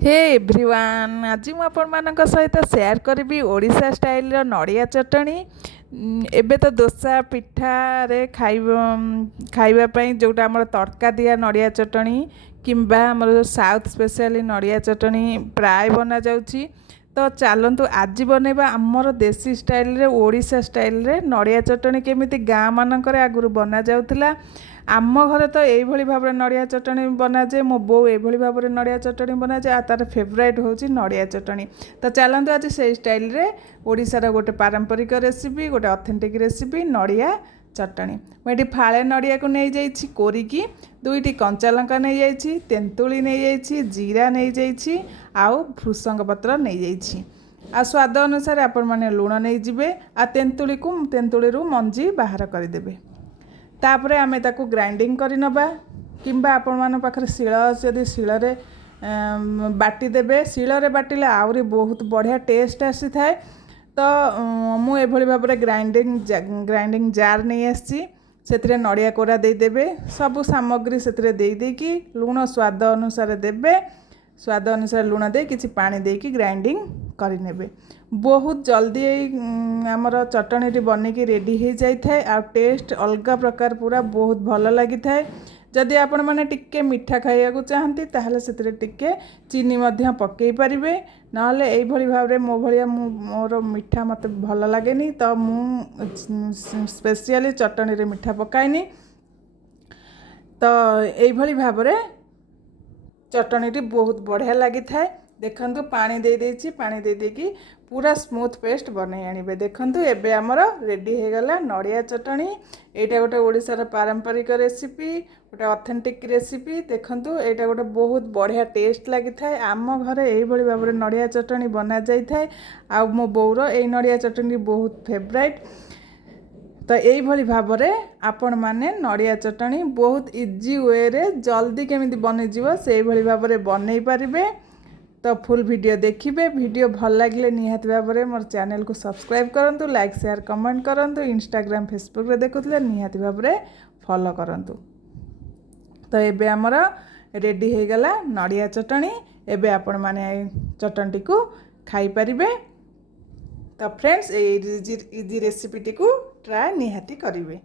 हे everyone आज मु आपण सहित सेयार करी ओडिशा स्टाइल नड़िया चटनी। एबे तो दोसा पिठा रे खाइबापी जोटा आम तड़का दिया नड़िया चटनी किंबा आमर साउथ स्पेशली नड़िया चटनी प्राय बना जाउची। तो चलतु आज बनैबा आमर देसी स्टाइल रे ओडिशा स्टाइल रे नड़िया चटनी केमिति गाँ मानकर आगुरु बना जाउथिला। आम घरे तो यही भाव नड़िया चटनी बनाए मो बो यही भाव नड़िया चटनी बनाए आ तार फेवरेट हूँ नड़िया चटनी। तो चलतु आज से स्टाइल रे ओडिशार गोटे पारंपरिक रेसिपी गोटे ऑथेंटिक रेसिपी नड़िया चटनी। मुझे फाड़े नड़िया को नहीं जाइए कोरिकी दुईटी कंचा लंका नहीं जाइए तेंतुली नहीं जाइए जीरा नहीं जाइए आउ भृसंग पत्र नहीं जाइए आ स्वाद अनुसार आपण मैंने लुण नहीं जिबे आ तेंतुली को तेंतुली मंजी बाहर करदेवे। तापरे आमे ताकू ग्राइंडिंग करि नबा किंबा आपण मान पाखरे शिळ यदि शिଳରେ बाटी देबे शिଳରେ बाटिले आउरी बहुत बढ़िया टेस्ट आसी थाए। तो मु एभली भाबरे ग्राइंडिंग जार नहीं आसी सेतिरे नड़िया कोरा दे देबे सबु सामग्री सेतिरे दे देकी लुण स्वाद अनुसार देबे स्वाद अनुसार लुण दे किछि पानी देकी ग्राइंडिंग करिनेबे। बहुत जल्दी आमर चटनी बनिकी रेडी हो जाए आ टेस्ट अलग प्रकार पूरा बहुत भल लगी थाए। जदि आपण मैंने टिके मीठा खाइबा चाहती ताहले सेतिरे टिके चीनी मध्य पकई पारिबे नहले एई भली भाबरे मो भलिया मोर मीठा मते भल लागेनी तो मु स्पेशली चटनी रे मीठा पकाइनी। तो एई भली भाबरे चटनी बहुत बढ़िया लगी थाए। देखंतु पानी दे देछि पानी दे देकी पूरा स्मूथ पेस्ट बनै आनिबे। देखंतु एबे हमर रेडी हो गला नड़िया चटनी। एटा गोटे ओडिशार पारंपरिक रेसिपी गोटे ऑथेंटिक रेसिपी। देखंतु एटा गोटे बहुत बढ़िया टेस्ट लगी थाए। आम घरे एई भली भाबरे नड़िया चटनी बना जाई थाए आ मो बोउर एई नड़िया चटनी बहुत फेवरेट। तो यही भली भाबरे आपण माने नड़िया चटनी बहुत इजी वे रे जल्दी केमिति बनि जीवो से भली भाबरे बनै पारिबे। तो फुल वीडियो देखिए वीडियो भल लगे निहाती भाव में मोर चैनल को सब्सक्राइब करंतु लाइक शेयर कमेंट करंतु इंस्टाग्राम फेसबुक रे देखुतले निहाती भाव में फॉलो करंतु। तो एबे हमर रेडी हो गला नड़िया चटनी। एबे आपण माने चटनी को खाई परिबे। तो फ्रेंड्स इजी रेसिपी को ट्राई निहाती करिवे।